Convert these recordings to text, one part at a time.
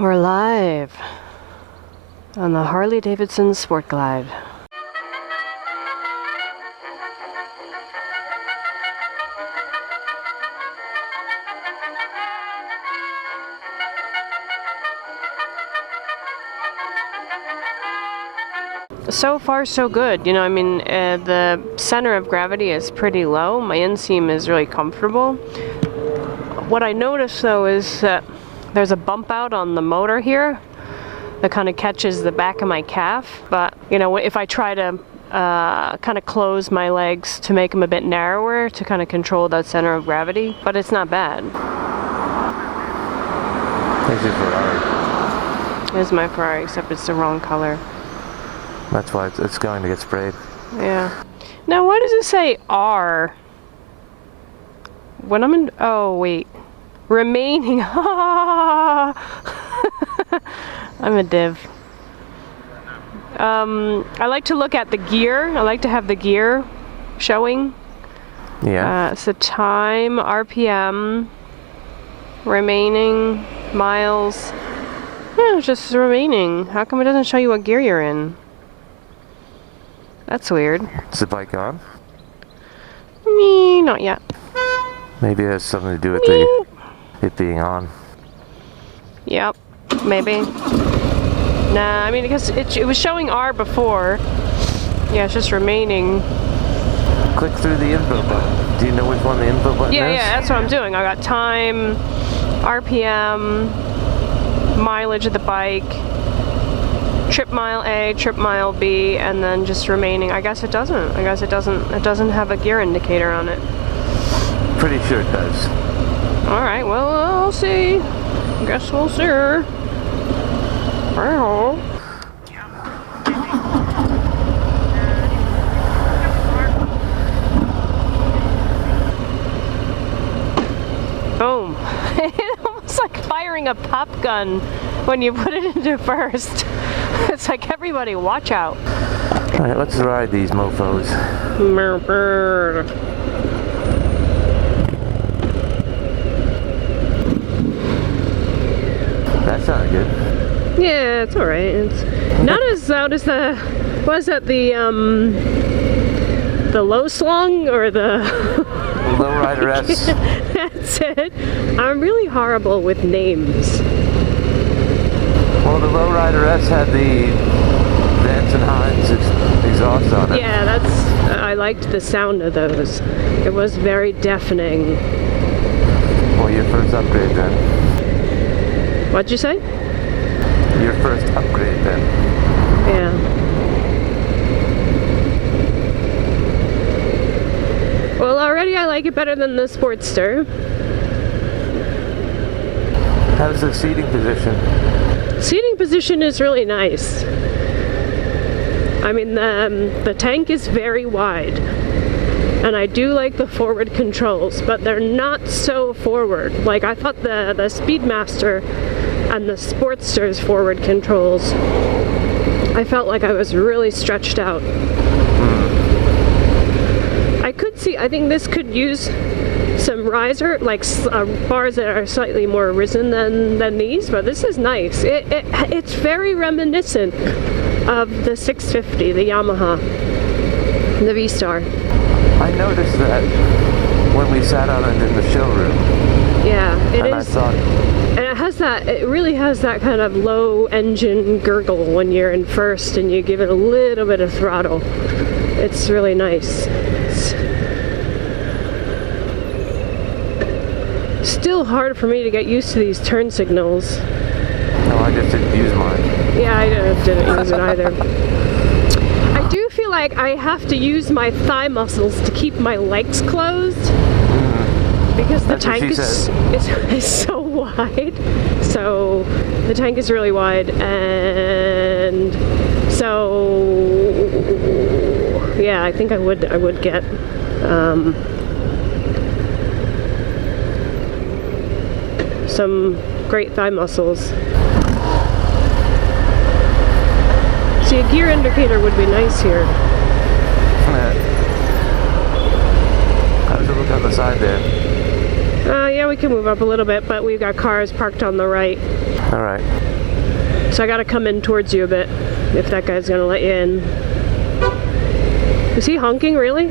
We're live on the Harley Davidson Sport Glide. So far, so good. You know, I mean, the center of gravity is pretty low. My inseam is really comfortable. What I noticed, though, is that there's a bump out on the motor here that kind of catches the back of my calf. But, you know, if I try to kind of close my legs to make them a bit narrower to kind of control that center of gravity, but it's not bad. This is Ferrari. This is my Ferrari, except it's the wrong color. That's why it's going to get sprayed. Yeah. Now, why does it say R? When I'm in... Oh, wait. Remaining. I'm a div. I like to look at the gear. I like to have the gear showing. Yeah. So time, RPM, remaining, miles. Yeah, it's just remaining. How come it doesn't show you what gear you're in? That's weird. Is the bike on? Me, not yet. Maybe it has something to do with it being on. Yep, maybe. Nah, I mean, because it was showing R before. Yeah, it's just remaining. Click through the info button. Do you know which one the info button is? Yeah, that's what I'm doing. I got time, RPM, mileage of the bike, trip mile A, trip mile B, and then just remaining. I guess it doesn't. It doesn't have a gear indicator on it. Pretty sure it does. All right, well, I'll see. Guess we'll see. Well. Boom. It's almost like firing a pop gun when you put it into first. It's like, everybody, watch out. All right, let's ride these mofos. That sounded good. Yeah, it's all right. It's not as loud as the... Was that the low slung or the... Lowrideress. That's it. I'm really horrible with names. Well, the Lowrideress had the Vance and Hines exhaust on it. Yeah, I liked the sound of those. It was very deafening. Well, your first upgrade then. What'd you say? Your first upgrade then. Yeah. Well, already I like it better than the Sportster. How's the seating position? Seating position is really nice. I mean, the tank is very wide. And I do like the forward controls, but they're not so forward. Like, I thought the Speedmaster and the Sportster's forward controls, I felt like I was really stretched out. I think this could use some riser, like bars that are slightly more risen than these, but this is nice. It's very reminiscent of the 650, the Yamaha, the V-Star. I noticed that when we sat on it in the showroom. Yeah, it and is. I thought, and it really has that kind of low engine gurgle when you're in first and you give it a little bit of throttle. It's really nice. It's still hard for me to get used to these turn signals. no, I just didn't use mine. Yeah, I didn't use it either. I do feel like I have to use my thigh muscles to keep my legs closed because the tank is so wide. So the tank is really wide, and so yeah, I think I would get some great thigh muscles. See, a gear indicator would be nice here. How does it look on the side there? Yeah, we can move up a little bit, but we've got cars parked on the right. All right. So I gotta come in towards you a bit if that guy's gonna let you in. Is he honking, really?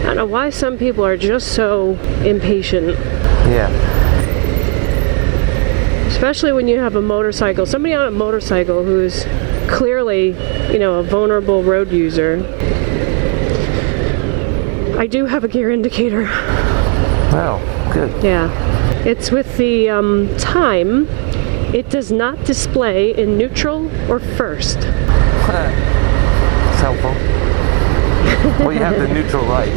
I don't know why some people are just so impatient. Yeah. Especially when you have a motorcycle. Somebody on a motorcycle who's clearly, you know, a vulnerable road user. I do have a gear indicator. Oh, good. Yeah. It's with the time. It does not display in neutral or first. It's helpful. Well, you have the neutral light.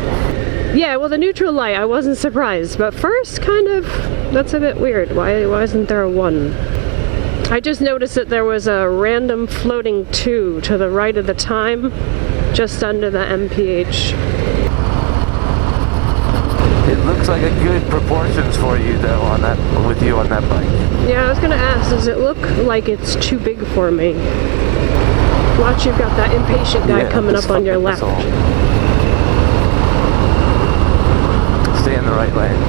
Yeah, well, the neutral light, I wasn't surprised. But first, kind of, that's a bit weird. Why isn't there a 1? I just noticed that there was a random floating 2 to the right of the time, just under the MPH. It looks like a good proportions for you, though, on that, with you on that bike. Yeah, I was gonna ask, does it look like it's too big for me? Watch, you've got that impatient guy coming up on your left. Stay in the right lane.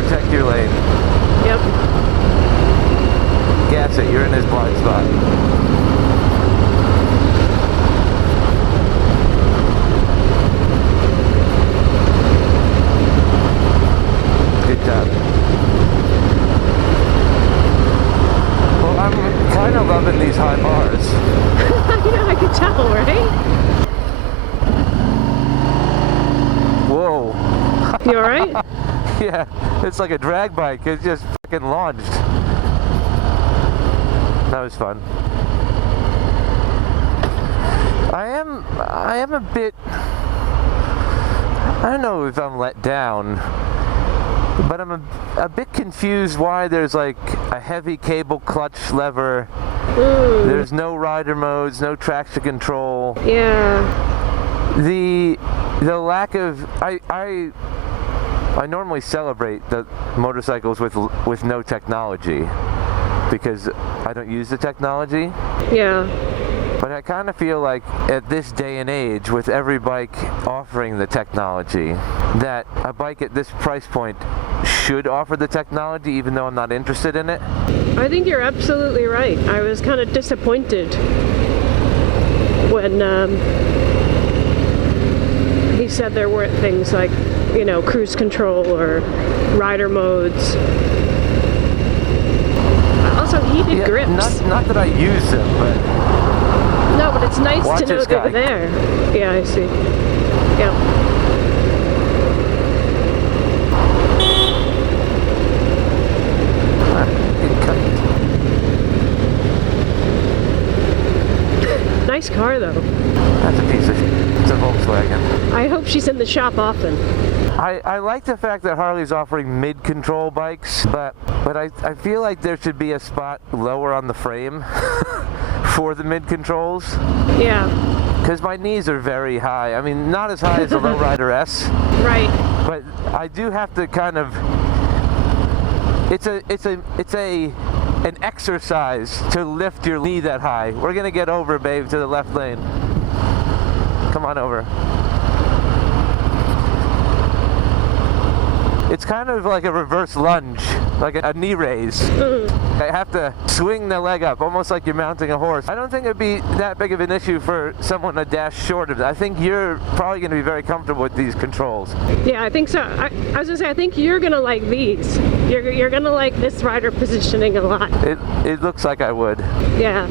Protect your lane. Yep. Gas it, you're in his blind spot. Good job. Well, I'm kind of loving these high bars. Yeah, I can tell, right? Whoa. You alright? Yeah, it's like a drag bike. It just fucking launched. That was fun. I am a bit, I don't know if I'm let down, but I'm a bit confused why there's like a heavy cable clutch lever. There's no rider modes, no traction control. Yeah. The lack of, I normally celebrate the motorcycles with no technology because I don't use the technology. Yeah. But I kind of feel like at this day and age, with every bike offering the technology, that a bike at this price point should offer the technology, even though I'm not interested in it. I think you're absolutely right. I was kind of disappointed when he said there weren't things like, you know, cruise control or rider modes. Also, heated grips. Not that I use them, but... No, but it's nice Watch to know this they're guy. there. Yeah, I see. Yeah. Nice car, though. That's a piece of shit. It's a Volkswagen. I hope she's in the shop often. I like the fact that Harley's offering mid-control bikes, but I feel like there should be a spot lower on the frame for the mid-controls. Yeah. Because my knees are very high. I mean, not as high as a Lowrider S. Right. But I do have to kind of. It's an exercise to lift your knee that high. We're gonna get over, babe, to the left lane. Come on over. It's kind of like a reverse lunge, like a knee raise. I have to swing the leg up, almost like you're mounting a horse. I don't think it'd be that big of an issue for someone a dash short of that. I think you're probably going to be very comfortable with these controls. Yeah, I think so. I was gonna say, I think you're gonna like these. You're gonna like this rider positioning a lot. It looks like I would. Yeah.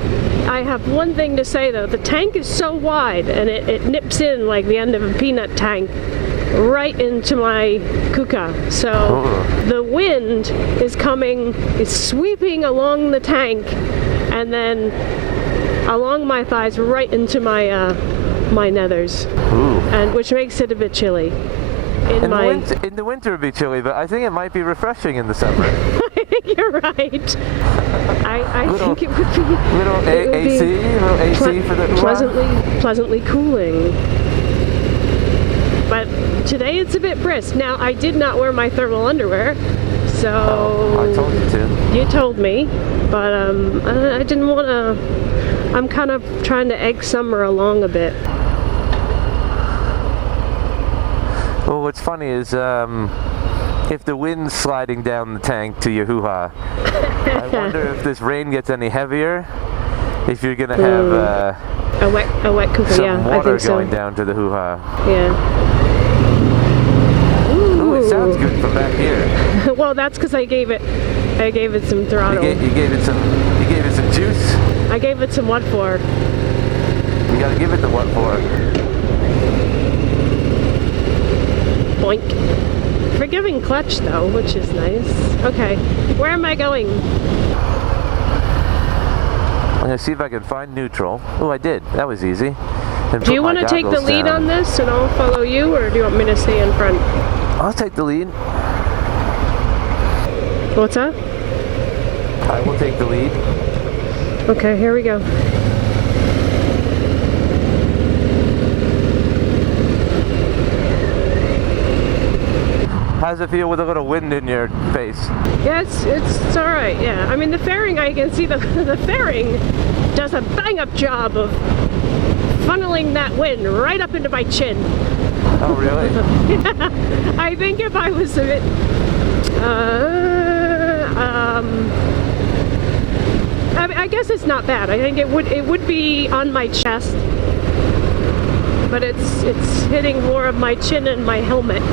I have one thing to say though. The tank is so wide, and it nips in like the end of a peanut tank right into my kuka. So the wind is sweeping along the tank and then along my thighs right into my my nethers. And which makes it a bit chilly. In the winter it'd be chilly, but I think it might be refreshing in the summer. I think you're right. I think it would be little AC for the pleasantly cooling. But today it's a bit brisk. Now, I did not wear my thermal underwear, so... I told you to. You told me, but I didn't want to... I'm kind of trying to egg summer along a bit. what's funny is if the wind's sliding down the tank to your hoo-ha, I wonder if this rain gets any heavier, if you're going to have a wet cooker, some yeah, water I think going so. down to the hoo-ha. Yeah. Ooh, it sounds good from back here. Well, that's because I gave it some throttle. You gave it some juice? I gave it some what for? You gotta give it the what for. Boink. Forgiving clutch though, which is nice. Okay, where am I going? I'm gonna see if I can find neutral. Oh, I did. That was easy. And Do you want to take the lead on this and I'll follow you, or do you want me to stay in front? I'll take the lead. What's that? I will take the lead. Okay, here we go. How does it feel with a little wind in your face? Yeah, it's all right. Yeah, I mean the fairing, I can see the fairing does a bang-up job of funneling that wind right up into my chin. Oh, really? Yeah, I think if I was a bit, I guess it's not bad. I think it would be on my chest, but it's hitting more of my chin and my helmet.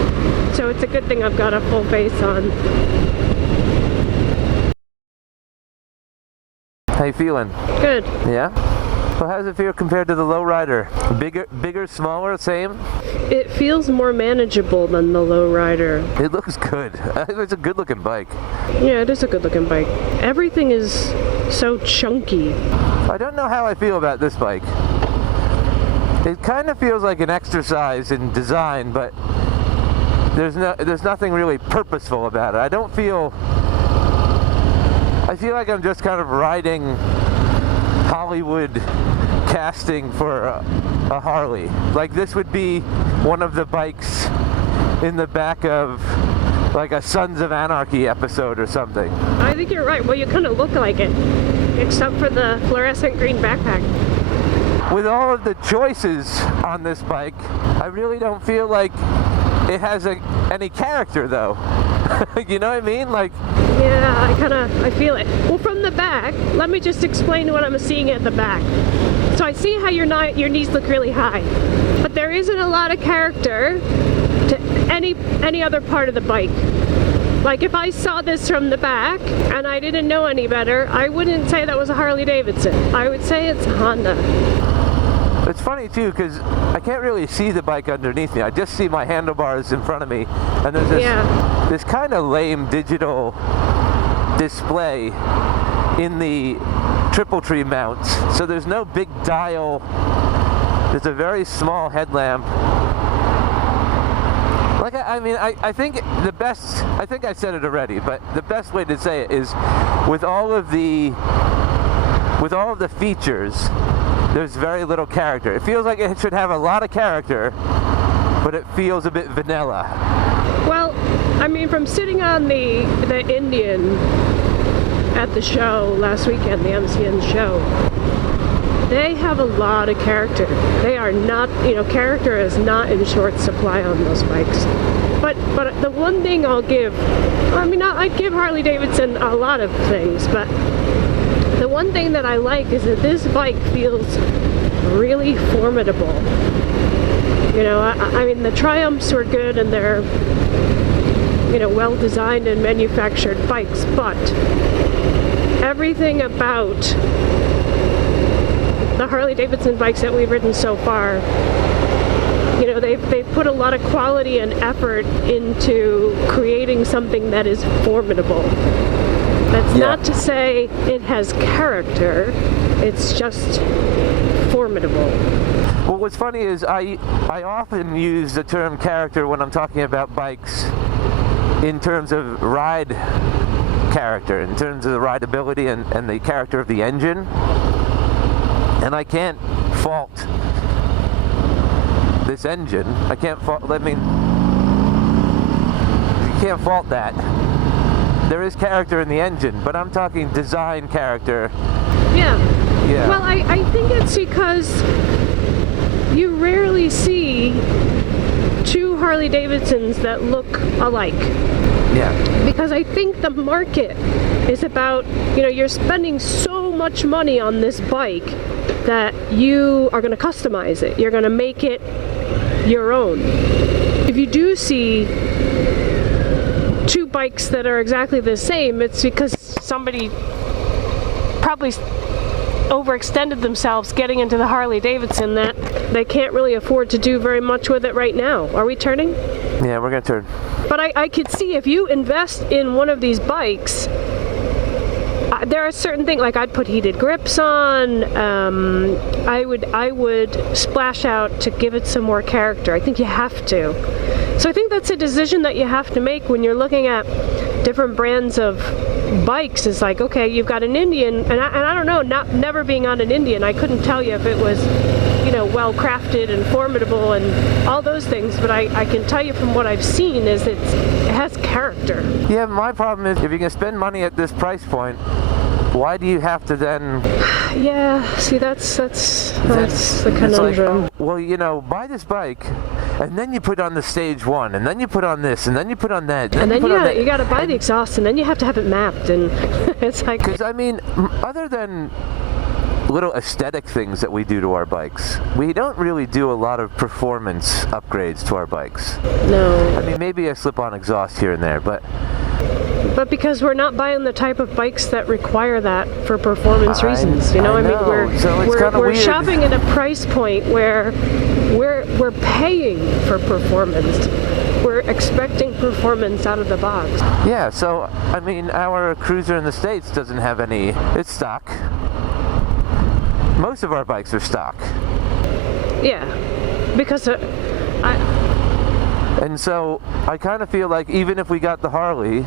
So it's a good thing I've got a full face on. How you feeling? Good. Yeah? Well, how does it feel compared to the lowrider? Bigger, smaller, same? It feels more manageable than the lowrider. It looks good. It's a good looking bike. Yeah, it is a good looking bike. Everything is so chunky. I don't know how I feel about this bike. It kind of feels like an exercise in design, but there's nothing really purposeful about it. I feel like I'm just kind of riding Hollywood casting for a Harley. Like this would be one of the bikes in the back of like a Sons of Anarchy episode or something. I think you're right. Well, you kind of look like it, except for the fluorescent green backpack. With all of the choices on this bike, I really don't feel like it has any character though. You know what I mean? Like, yeah, I feel it. Well, from the back, let me just explain what I'm seeing at the back. So I see how your knees look really high, but there isn't a lot of character to any other part of the bike. Like if I saw this from the back and I didn't know any better, I wouldn't say that was a Harley Davidson. I would say it's a Honda. it's funny too because I can't really see the bike underneath me. I just see my handlebars in front of me, and there's this kind of lame digital display in the triple tree mounts. So there's no big dial. There's a very small headlamp. Like I think the best, I think I said it already, but the best way to say it is with all of the features, there's very little character. It feels like it should have a lot of character, but it feels a bit vanilla. Well, I mean, from sitting on the Indian at the show last weekend, the MCN show, they have a lot of character. They are not, character is not in short supply on those bikes. But the one thing I'll give, I'd give Harley Davidson a lot of things, but the one thing that I like is that this bike feels really formidable. I mean, the Triumphs were good and they're, well designed and manufactured bikes, but everything about the Harley Davidson bikes that we've ridden so far, they've put a lot of quality and effort into creating something that is formidable. That's not to say it has character, it's just formidable. Well, what's funny is I often use the term character when I'm talking about bikes in terms of ride character, in terms of the rideability and the character of the engine. And I can't fault this engine. I can't fault, you can't fault that. There is character in the engine, but I'm talking design character. Yeah. Yeah. Well, I think it's because you rarely see two Harley Harley Davidsons that look alike. Yeah. Because I think the market is about, you're spending so much money on this bike that you are going to customize it. You're going to make it your own. If you do see two bikes that are exactly the same, it's because somebody probably overextended themselves getting into the Harley Davidson that they can't really afford to do very much with it right now. Are we turning? Yeah, we're going to turn. But I could see if you invest in one of these bikes, there are certain things, like I'd put heated grips on, I would splash out to give it some more character. I think you have to. So I think that's a decision that you have to make when you're looking at different brands of bikes. Is like, okay, you've got an Indian, and I don't know, never being on an Indian, I couldn't tell you if it was, well crafted and formidable and all those things, but I can tell you from what I've seen is it has character. Yeah, my problem is if you can spend money at this price point, why do you have to then? Yeah, see, that's the conundrum. Like, well, buy this bike, and then you put on the stage one, and then you put on this, and then you put on that, and then you got to buy the exhaust, and then you have to have it mapped, and it's like. Because other than little aesthetic things that we do to our bikes, we don't really do a lot of performance upgrades to our bikes. No. Maybe a slip-on exhaust here and there, but because we're not buying the type of bikes that require that for performance reasons, we're shopping at a price point where we're paying for performance. We're expecting performance out of the box. Yeah, so our Cruiser in the States doesn't have any. It's stock. Most of our bikes are stock. Yeah, because and so I kind of feel like even if we got the Harley,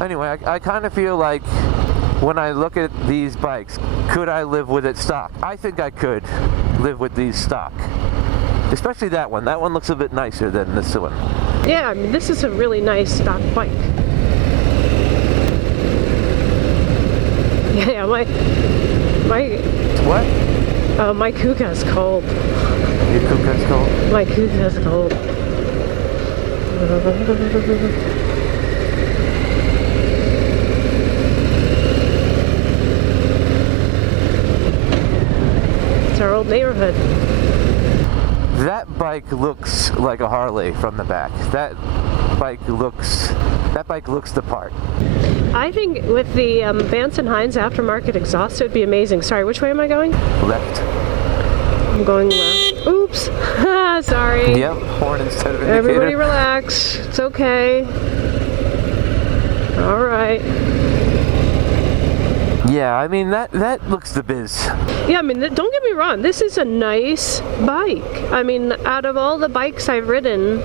anyway, I kind of feel like when I look at these bikes, could I live with it stock? I think I could live with these stock. Especially that one. That one looks a bit nicer than this one. Yeah, this is a really nice stock bike. Yeah, my what? Oh, my Kuga's cold. Your Kuga's cold? My Kuga's cold. It's our old neighborhood. That bike looks like a Harley from the back. That bike looks the part. I think with the Vance & Hines aftermarket exhaust, it would be amazing. Sorry, which way am I going? Left. I'm going left. Oops. Sorry. Yep, horn instead of indicator. Everybody relax. It's okay. All right. Yeah, that looks the biz. Yeah, don't get me wrong. This is a nice bike. Out of all the bikes I've ridden.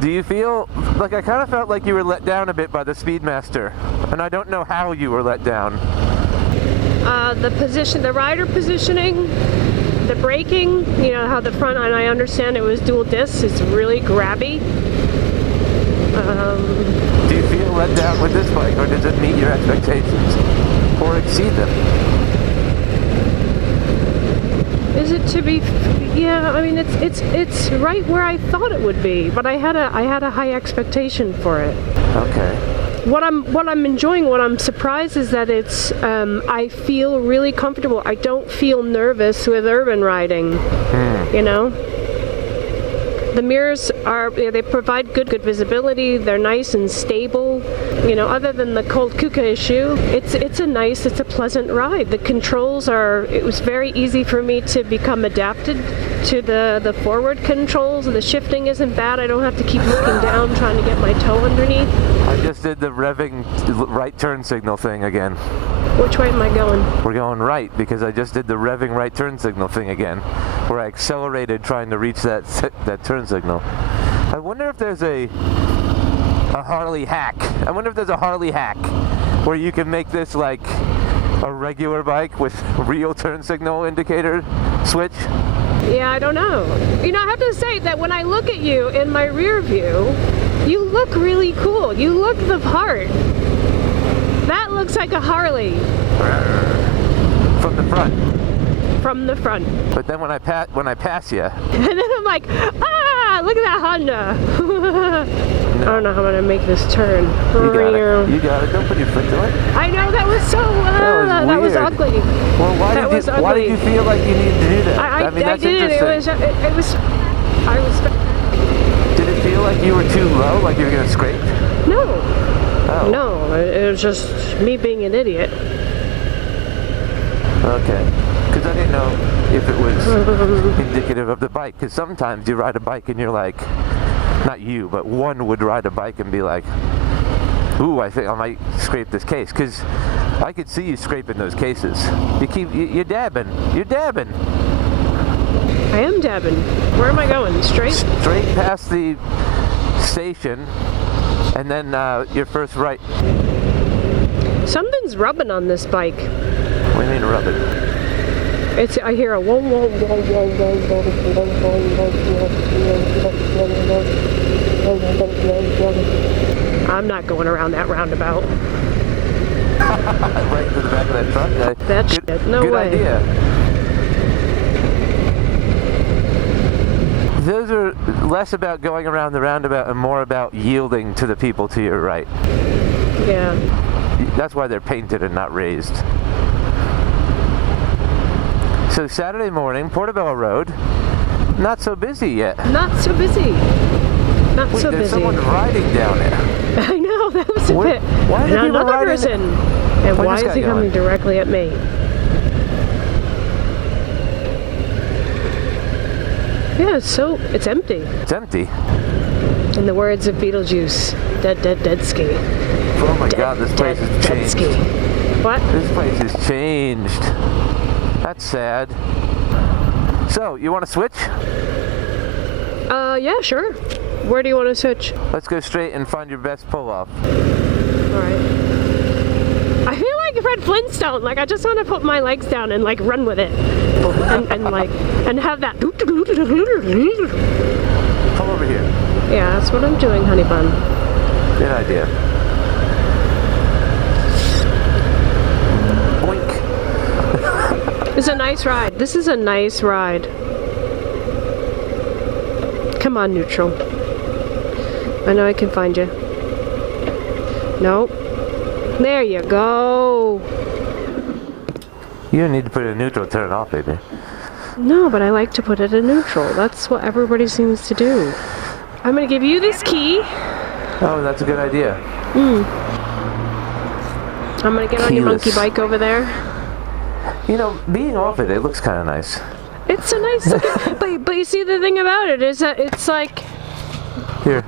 Do you feel like I kind of felt like you were let down a bit by the Speedmaster, and I don't know how you were let down. The rider positioning, the braking, how the front, and I understand it was dual discs, it's really grabby. Do you feel let down with this bike, or does it meet your expectations or exceed them? Is it to be? Yeah, it's right where I thought it would be, but I had a high expectation for it. Okay. What I'm enjoying, what I'm surprised is that it's I feel really comfortable. I don't feel nervous with urban riding. The mirrors they provide good visibility. They're nice and stable. Other than the cold Kuka issue, it's a pleasant ride. The controls it was very easy for me to become adapted to the forward controls. The shifting isn't bad. I don't have to keep looking down trying to get my toe underneath. I just did the revving right turn signal thing again. Which way am I going? We're going right because I just did the revving right turn signal thing again, where I accelerated trying to reach that turn signal. I wonder if there's a Harley hack. I wonder if there's a Harley hack where you can make this like a regular bike with real turn signal indicator switch. Yeah, I don't know. I have to say that when I look at you in my rear view, you look really cool. You look the part. That looks like a Harley. From the front. From the front. But then when I pass you, and then I'm like, that! Look at that Honda! I don't know how I'm gonna make this turn. You got it. Don't put your foot to it. I know, that was so... that was ugly. Well, why did you feel like you needed to do that? I mean, that's did. interesting. I was... Did it feel like you were too low, like you were gonna scrape? No. Oh. No, it was just me being an idiot. Okay. Because I didn't know if it was indicative of the bike. Because sometimes you ride a bike and you're like, not you, but one would ride a bike and be like, ooh, I think I might scrape this case. Because I could see you scraping those cases. You're dabbing. You're dabbing. I am dabbing. Where am I going? Straight? Straight past the station, and then your first right. Something's rubbing on this bike. What do you mean rubbing? I hear a whoa, whoa, whoa, whoa, whoa, whoa, whoa. I'm not going around that roundabout. Right into the back of that truck? That shit, no way. Good idea. Those are less about going around the roundabout and more about yielding to the people to your right. Yeah. That's why they're painted and not raised. So Saturday morning, Portobello Road, not so busy yet. Not so busy. Not so busy. There's someone riding down there. I know, that was a bit. Why is another person. And why is he coming directly at me? Yeah, it's empty. It's empty. In the words of Beetlejuice, dead ski. Oh my God, this place has changed. Ski. What? This place has changed. That's sad. So, you want to switch? Yeah, sure. Where do you want to switch? Let's go straight and find your best pull-off. Alright. I feel like Fred Flintstone. Like, I just want to put my legs down and, like, run with it. and have that... Come over here. Yeah, that's what I'm doing, honey bun. Good idea. Boink. It's a nice ride. This is a nice ride. Come on, neutral. I know I can find you. Nope. There you go. You don't need to put it in neutral to turn it off, baby. No, but I like to put it in neutral. That's what everybody seems to do. I'm going to give you this key. Oh, that's a good idea. I'm going to get on your monkey bike over there. You know, being off it looks kind of nice. It's a nice looking, but you see the thing about it is that it's like... Here.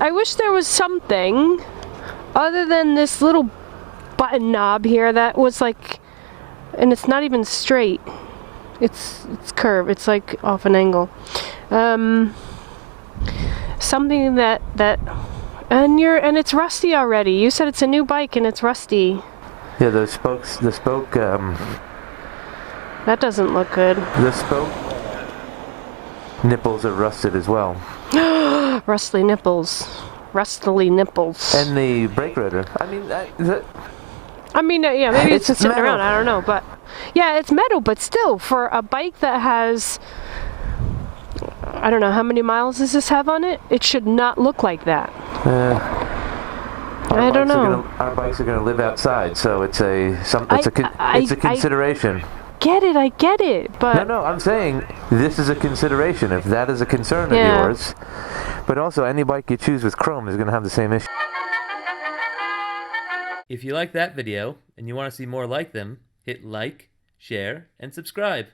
I wish there was something other than this little button knob here that was like... And it's not even straight. It's curved. It's like off an angle. Something that and it's rusty already. You said it's a new bike and it's rusty. Yeah, the spoke. That doesn't look good. The spoke nipples are rusted as well. Rustly nipples. Rustily nipples. And the brake rotor. I mean, yeah, maybe it's just sitting metal. around. I don't know, but yeah, it's metal. But still, for a bike that has, I don't know how many miles does this have on it. It should not look like that. I don't know. Our bikes are going to live outside, so it's a consideration. I get it, but... No, I'm saying this is a consideration, if that is a concern of yours. But also, any bike you choose with chrome is going to have the same issue. If you like that video, and you want to see more like them, hit like, share, and subscribe.